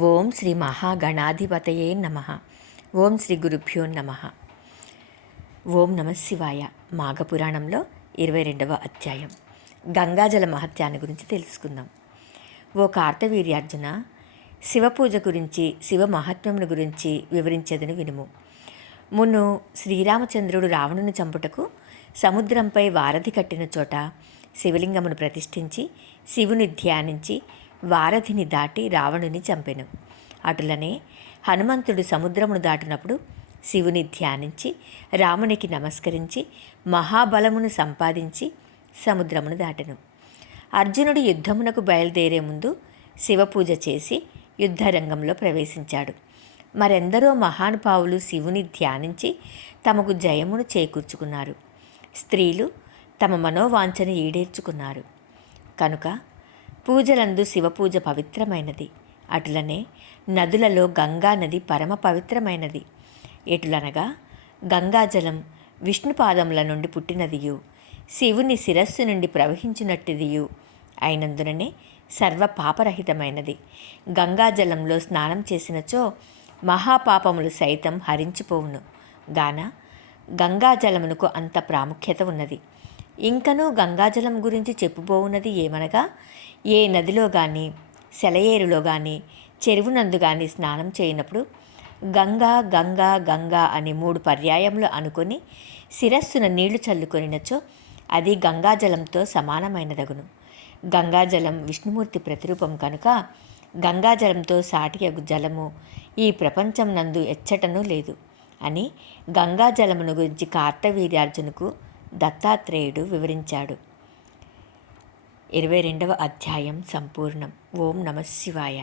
ఓం శ్రీ మహాగణాధిపతయే నమః. ఓం శ్రీ గురుభ్యో నమః. ఓం నమః శివాయ. మాఘపురాణంలో 22వ అధ్యాయం గంగాజల మహత్యాన్ని గురించి తెలుసుకుందాం. ఓ కార్తవీర్యార్జున, శివపూజ గురించి, శివ మహాత్మ్యమును గురించి వివరించేదని వినుము. మును శ్రీరామచంద్రుడు రావణుని చంపుటకు సముద్రంపై వారధి కట్టిన చోట శివలింగమును ప్రతిష్ఠించి శివుని ధ్యానించి వారధిని దాటి రావణుని చంపెను. అటులనే హనుమంతుడు సముద్రమును దాటినప్పుడు శివుని ధ్యానించి రామునికి నమస్కరించి మహాబలమును సంపాదించి సముద్రమును దాటెను. అర్జునుడు యుద్ధమునకు బయలుదేరే ముందు శివపూజ చేసి యుద్ధరంగంలో ప్రవేశించాడు. మరెందరో మహానుభావులు శివుని ధ్యానించి తమకు జయమును చేకూర్చుకున్నారు. స్త్రీలు తమ మనోవాంఛను ఈడేర్చుకున్నారు. కనుక పూజలందు శివపూజ పవిత్రమైనది. అటులనే నదులలో గంగా నది పరమ పవిత్రమైనది. ఎటులనగా గంగాజలం విష్ణుపాదముల నుండి పుట్టినదియు శివుని శిరస్సు నుండి ప్రవహించినట్టిదియు అయినందుననే సర్వ పాపరహితమైనది. గంగాజలంలో స్నానం చేసినచో మహాపాపములు సైతం హరించిపోవును గాన గంగాజలమునకు అంత ప్రాముఖ్యత ఉన్నది. ఇంకనూ గంగాజలం గురించి చెప్పుబోవున్నది ఏమనగా, ఏ నదిలో కానీ సెలయేరులో కానీ చెరువునందు కానీ స్నానం చేయనప్పుడు గంగా గంగా గంగా అని 3 పర్యాయములు అనుకొని శిరస్సున నీళ్లు చల్లుకొనినచో అది గంగాజలంతో సమానమైనదగును. గంగాజలం విష్ణుమూర్తి ప్రతిరూపం కనుక గంగాజలంతో సాటియగు జలము ఈ ప్రపంచం నందు ఎచ్చటనూ లేదు అని గంగాజలమును గురించి కార్తవీర్యార్జునుకు దత్తాత్రేయుడు వివరించాడు. 22వ అధ్యాయం సంపూర్ణం. ఓం నమః శివాయ.